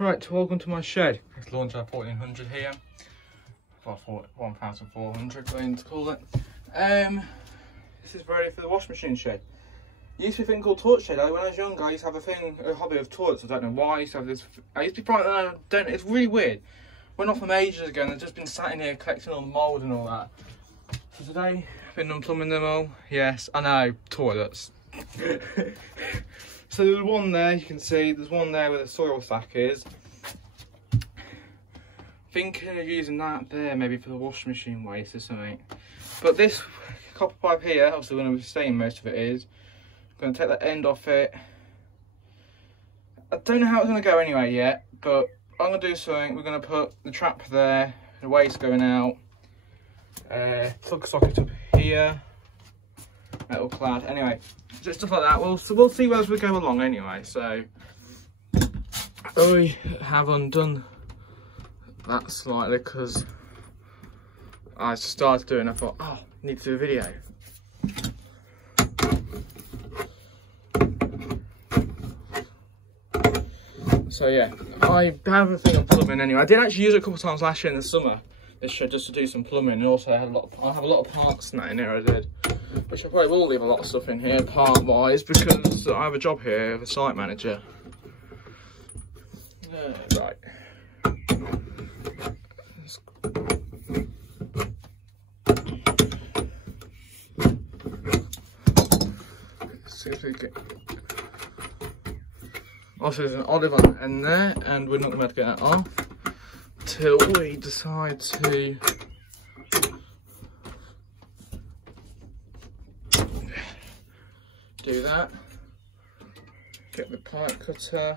Right, welcome to my shed. It's Lawnchair 1400 here. Well, 1400, I need to call it. This is ready for the washing machine shed. It used to be a thing called torch shed. When I was younger, I used to have a hobby of toilets. I don't know why. I used to have this. I used to be frightened. It's really weird. Went off them ages ago, and I've just been sat in here collecting all the mould and all that. So today, I've been unplumbing them all. Yes, I know, toilets. So there's one there, you can see, there's one there where the soil sack is. Thinking of using that there maybe for the washing machine waste or something. But this copper pipe here, obviously we're going to be staying most of it is. I'm going to take that end off it. I don't know how it's going to go anyway yet, but I'm going to do something. We're going to put the trap there, the waste going out. Plug socket up here. Metal clad. Anyway, just stuff like that. We'll see as we go along anyway. So I have undone that slightly because I started doing it. I thought, oh, I need to do a video. So yeah, I have a thing on plumbing anyway. I did actually use it a couple of times last year in the summer. This shed just to do some plumbing, and also I have a lot of parts in there. I did, which I probably will leave a lot of stuff in here part wise because I have a job here of a site manager. Right. See if we get. Also, there's an olive in there, and we're not going to get that off till we decide to do that. Get the pipe cutter.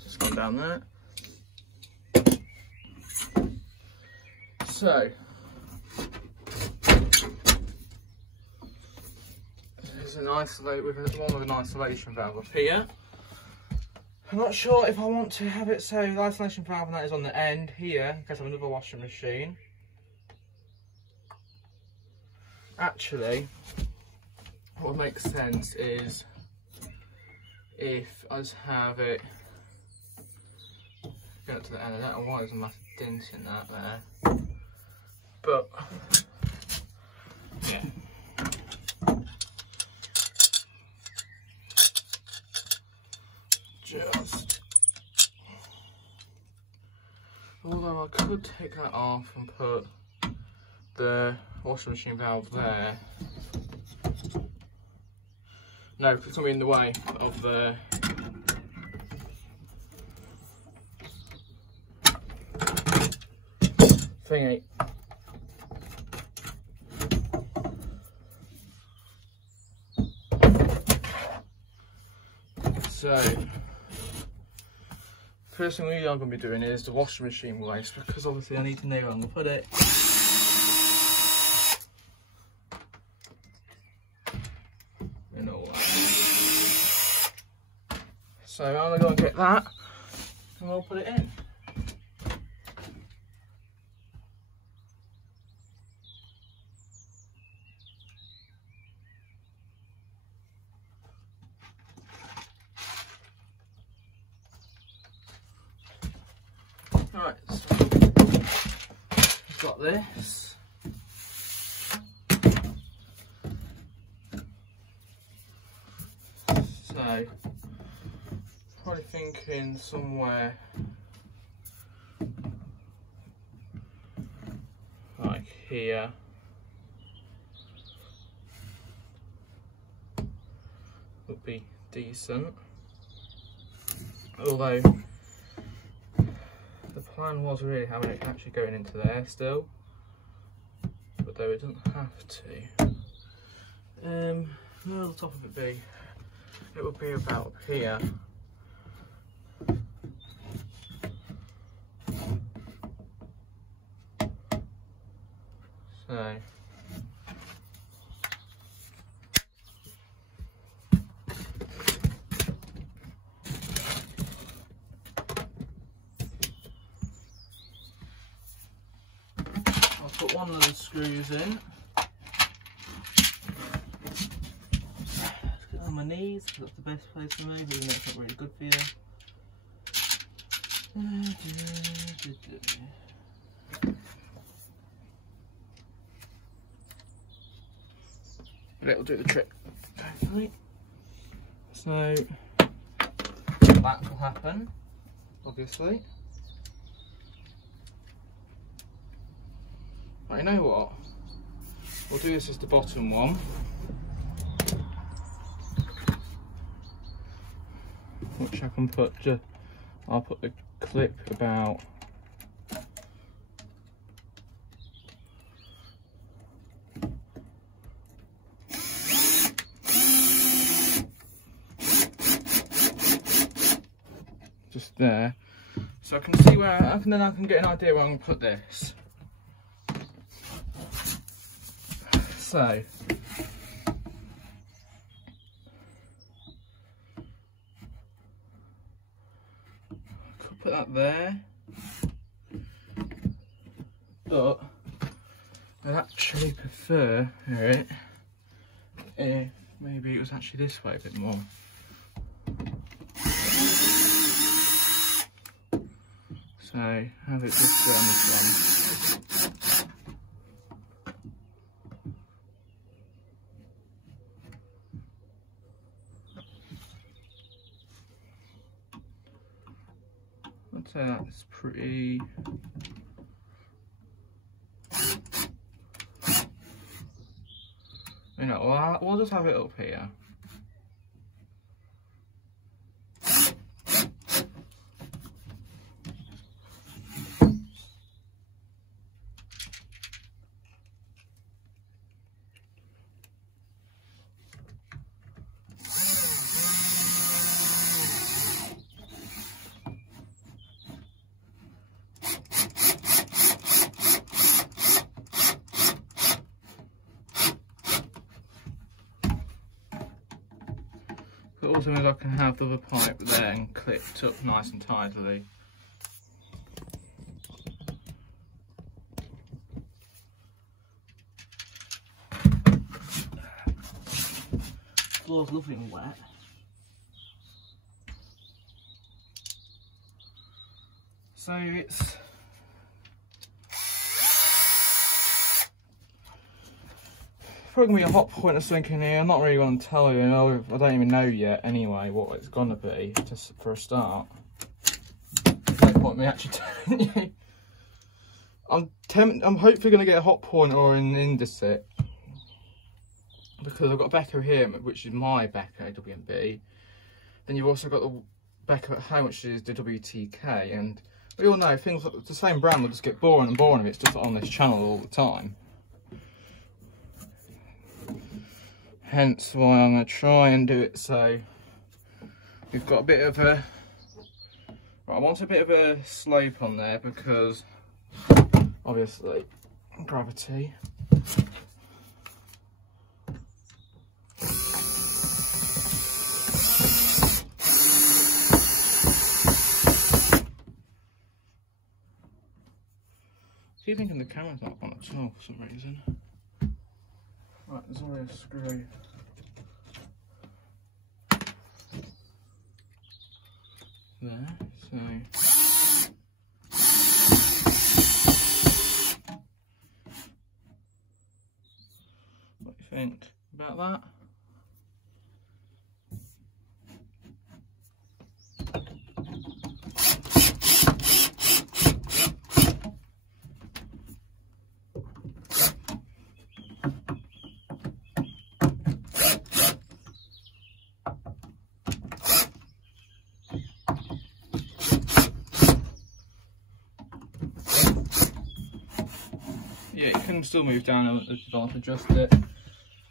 Just gone down there. So there's an isolate with one with an isolation valve up here. I'm not sure if I want to have it so the isolation valve and that is on the end here in case I have another washing machine. Actually, what makes sense is if I just have it go to the end. I don't know why there's a massive dent in that there, but yeah. Although I could take that off and put the washing machine valve there. No, because it's going to be in the way of the thingy. So, first thing I'm going to be doing is the washing machine waste, because obviously I need to know where I'm going to put it. And all that. So I'm going to get that and I'll put it in. Right, so I've got this. So, probably thinking somewhere like here. Would be decent. Although the plan was really having it actually going into there still, but though it doesn't have to. Where will the top of it be? It will be about up here. So put one of the screws in. Let's get on my knees, because that's the best place for me, but even though it's not really good for you. But it'll do the trick, hopefully. So that will happen, obviously. But you know what? We'll do this as the bottom one. Which I can put, I'll put the clip about just there, so I can see where, and then I can get an idea where I'm going to put this. So put that there, but I'd actually prefer it if maybe it was actually this way a bit more. So have it this way on this one. I'd say that's pretty. You know, we'll just have it up here. But also means I can have the other pipe there and clipped up nice and tidily. The floor's lovely and wet. So it's probably gonna be a hot point or something in here. I'm not really going to tell you. I don't even know yet anyway what it's gonna be, just for a start. There's no point me actually telling you. I'm hopefully gonna get a hot point or an indesit, because I've got a Beko here, which is my Beko WMB. Then you've also got the Beko at home, which is the WTK, and we all know things like the same brand will just get boring and boring if it's just on this channel all the time. Hence why I'm going to try and do it so we've got a bit of a, right, I want a bit of a slope on there because obviously gravity. I keep thinking the camera's not on at all for some reason. Right, there's already a screw. There, so. What do you think about that? Yeah, you can still move down if you want to adjust it,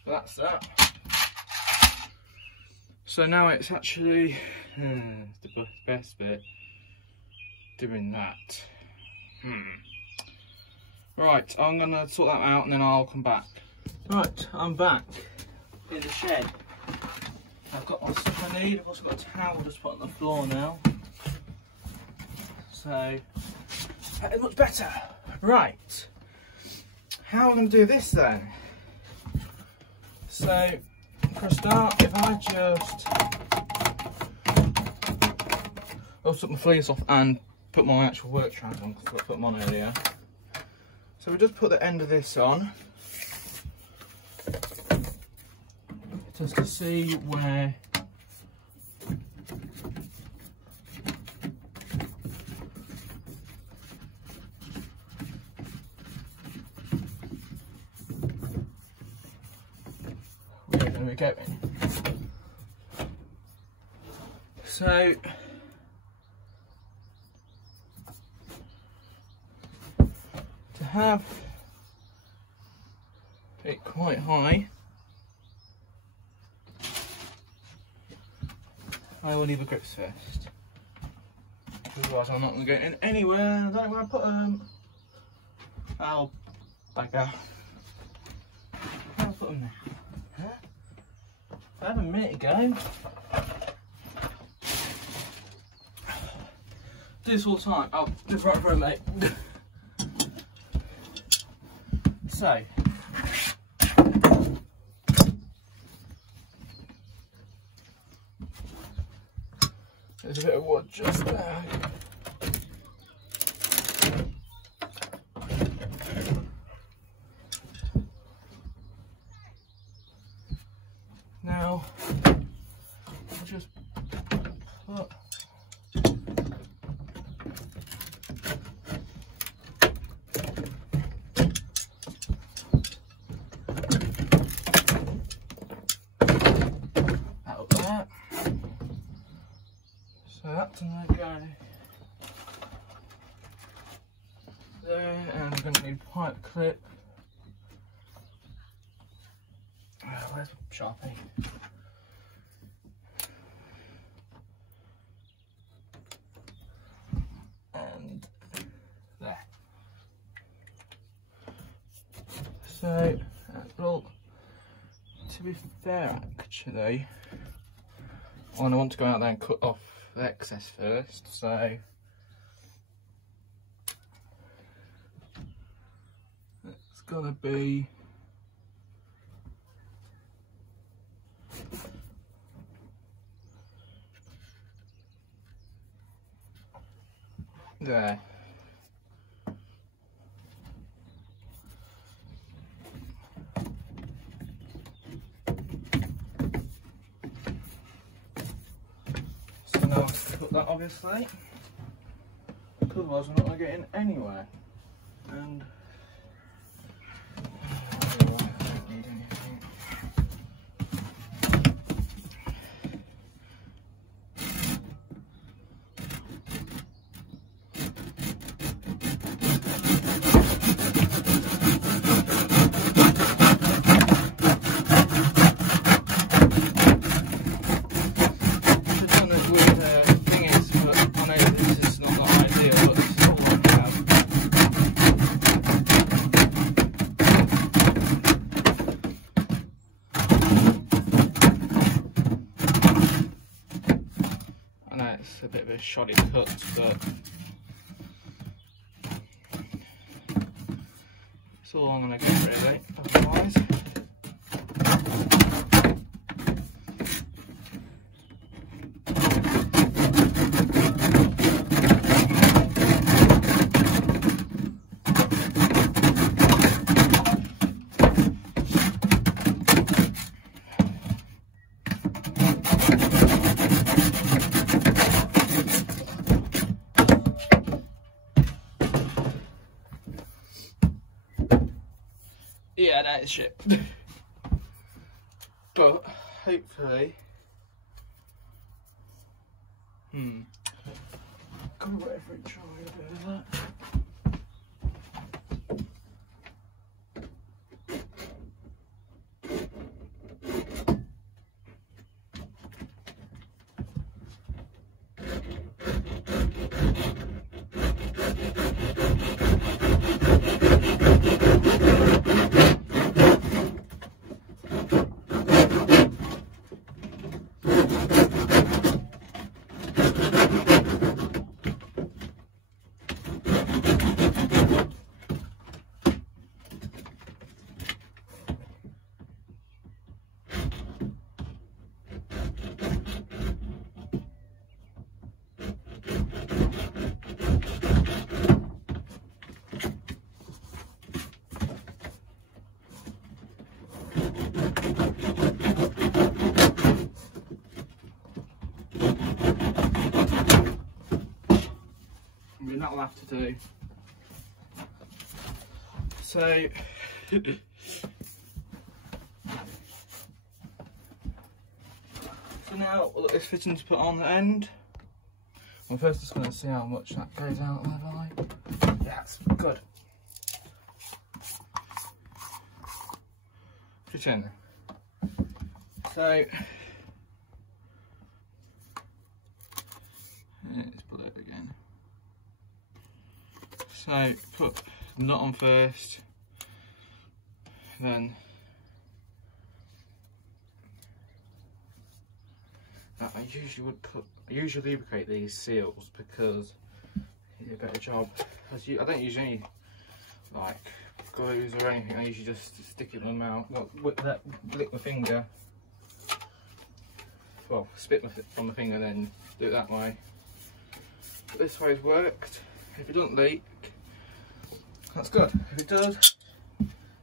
but that's that. So now it's actually the best bit, doing that. Right, I'm gonna sort that out and then I'll come back. Right, I'm back in the shed. I've got my stuff I need. I've also got a towel just put on the floor now. So that is much better. Right. how am I going to do this then? So, for a start, if I just... I'll took my fleece off and put my actual work trousers on, because I put them on earlier. So we just put the end of this on, just to see where we're going to be going. So to have it quite high, I will leave the grips first, otherwise I'm not going to get in anywhere. I don't know where I put them. I'll back out. I'll put them now. Huh? I had a minute ago. Do this all the time. I'll do it right for a mate. So, there's a bit of wood just there. Now, I'll just put that's gonna go there, and we're gonna need a pipe clip. Where's the Sharpie? And there. So, well, to be fair, actually, I want to go out there and cut off the excess first, so it's gonna be there. Now I have to cut that, obviously, otherwise we're not going to get in anywhere. And I don't need anything. A bit of a shoddy cut, but it's all I'm going to get really, otherwise. Yeah, that is shit. But hopefully, Got to wait for it to try a bit of that. that will have to do. So so now we'll look at this fitting to put on the end. Well, first just going to see how much that goes out there by. Yeah, that's good. Put it in there. So it's blurred again. So put the nut on first, then I usually lubricate these seals because you do a better job. I don't use any like glues or anything. I usually just stick it in my mouth, lick my finger. Well, spit on the finger and then do it that way. But this way's worked. If it doesn't leak, that's good. If it does,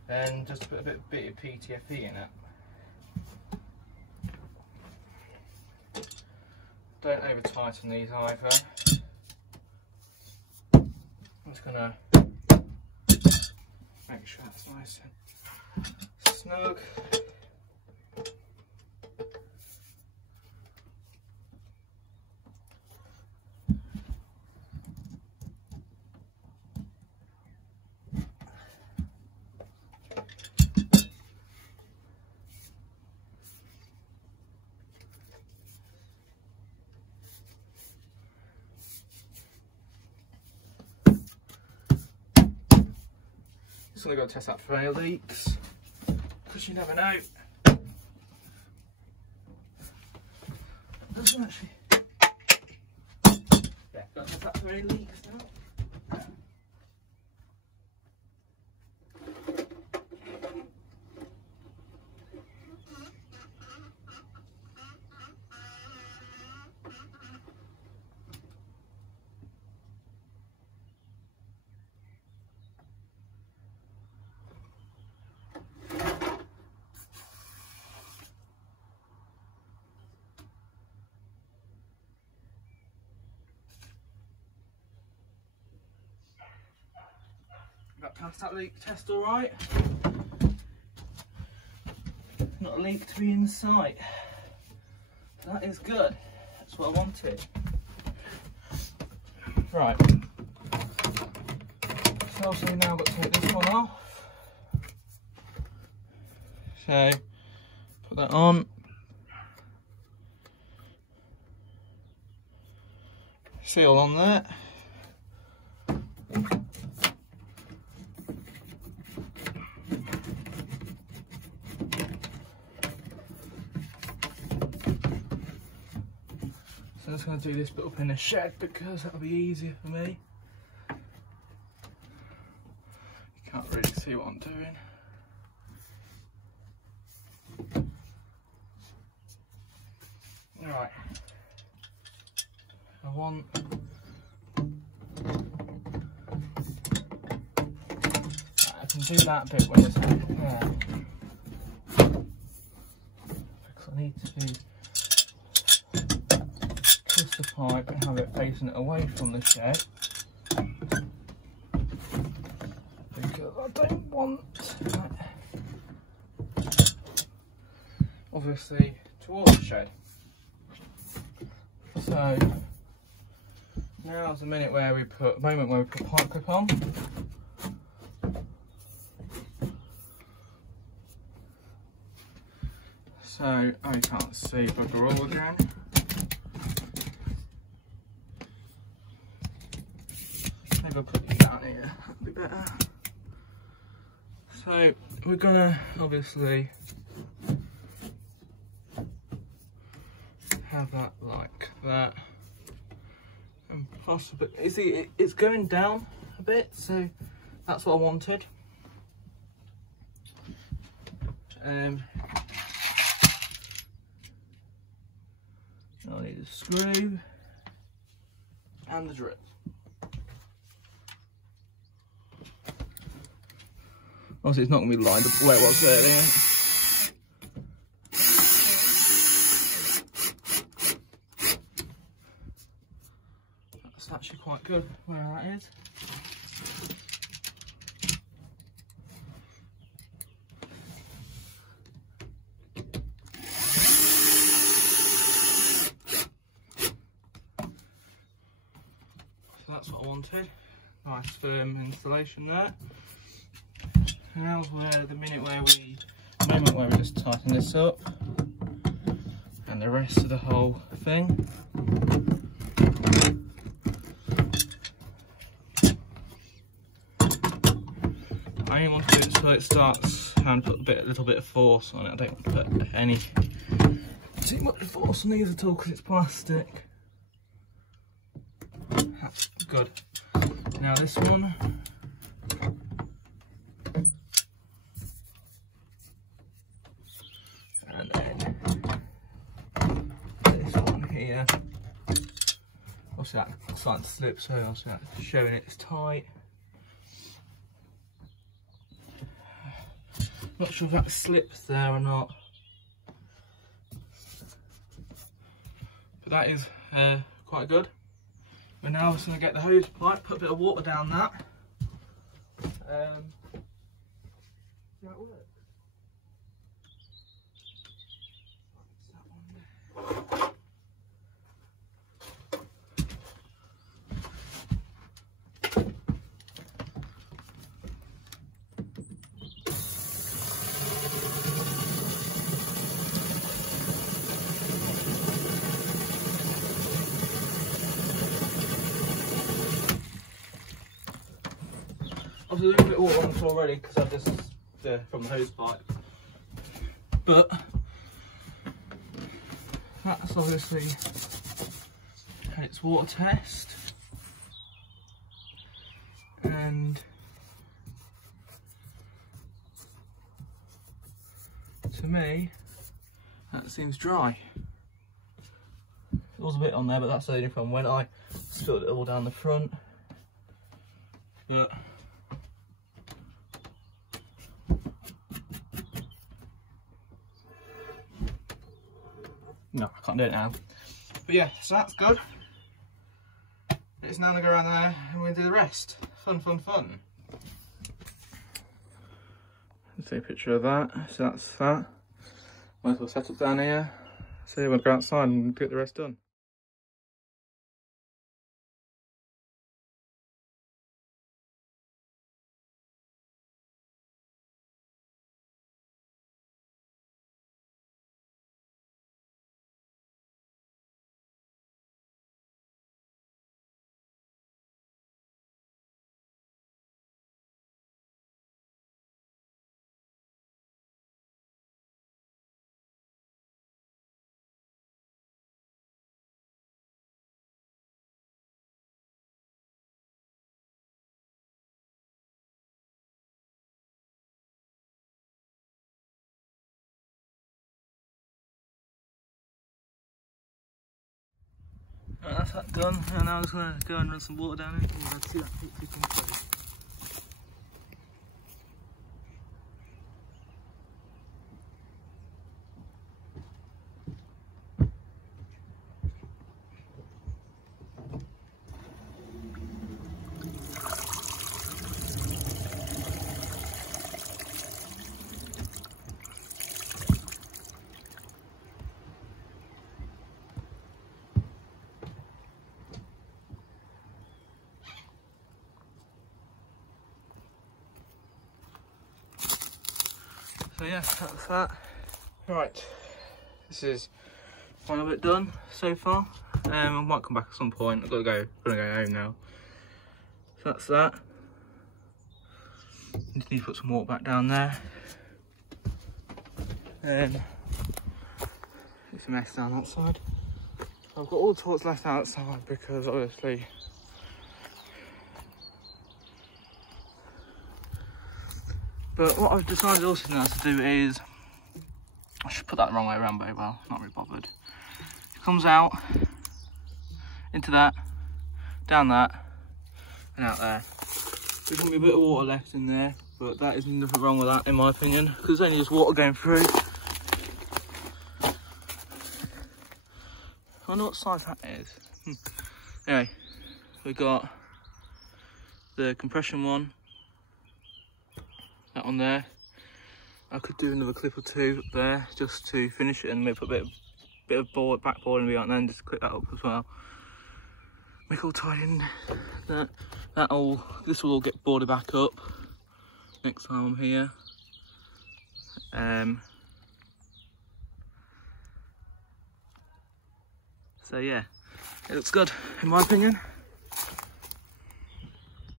then just put a bit of PTFE in it. Don't over tighten these either. I'm just gonna make sure that's nice and snug. Just gonna go test that for any leaks, because you never know. Doesn't actually. Yeah, gotta test that for any leaks now. Got past that leak test all right. Not a leak to be in sight. That is good. That's what I wanted. Right. So obviously now I've got to take this one off. So put that on. Seal on there. I'm just going to do this bit up in the shed because that'll be easier for me. You can't really see what I'm doing. Right. I want I can do that bit when it's there. Because I need to twist the pipe and have it facing it away from the shed, because I don't want that, obviously, towards the shed. So now's the moment where we put pipe clip on. So I can't see bugger all again. Maybe I'll put you down here, that'd be better. So we're gonna obviously have that like that, and possibly, you see it's going down a bit, so that's what I wanted. I'll need a screw and the drill. Obviously it's not going to be lined up where it was earlier. That's actually quite good where that is. So that's what I wanted. Nice firm installation there. And now's where the moment where we just tighten this up and the rest of the whole thing. I only want to do it so it starts and put a little bit of force on it. I don't want to put any too much force on these at all because it's plastic. That's good. Now this one. And then this one here. Obviously that's starting to slip, so obviously that's showing it's tight. Not sure if that slips there or not. But that is quite good. We're now just going to get the hose pipe, put a bit of water down that. That works. Obviously, there's a bit of water on the floor already because I've just from the hose pipe. But that's obviously had its water test, and to me that seems dry. There was a bit on there, but that's the only problem when I spilled it all down the front. But no, I can't do it now. But yeah, so that's good. It's now going to go around there and we'll do the rest. Fun, fun, fun. Let's take a picture of that. So that's that. Might as well set up down here. So we'll go outside and get the rest done. Right, that's that done, and now I'm just going to go and run some water down it. And see that picture. So yeah, that's that. Right, this is final bit done so far. I might come back at some point. I've got to go. I'm gonna go home now. So that's that. Just need to put some water back down there. It's a mess down that side. I've got all the toilets left outside because obviously but what I've decided also now to do is, I should put that the wrong way around, but well, not really bothered. It comes out into that, down that, and out there. There's going to be a bit of water left in there, but that is nothing wrong with that in my opinion, because there's only just water going through. I wonder what size that is. Anyway, we got the compression one, that one there. I could do another clip or two up there just to finish it and maybe put a bit of board, back board and then just clip that up as well. Make all tied in. This will all get boarded back up next time I'm here. So yeah, it looks good in my opinion.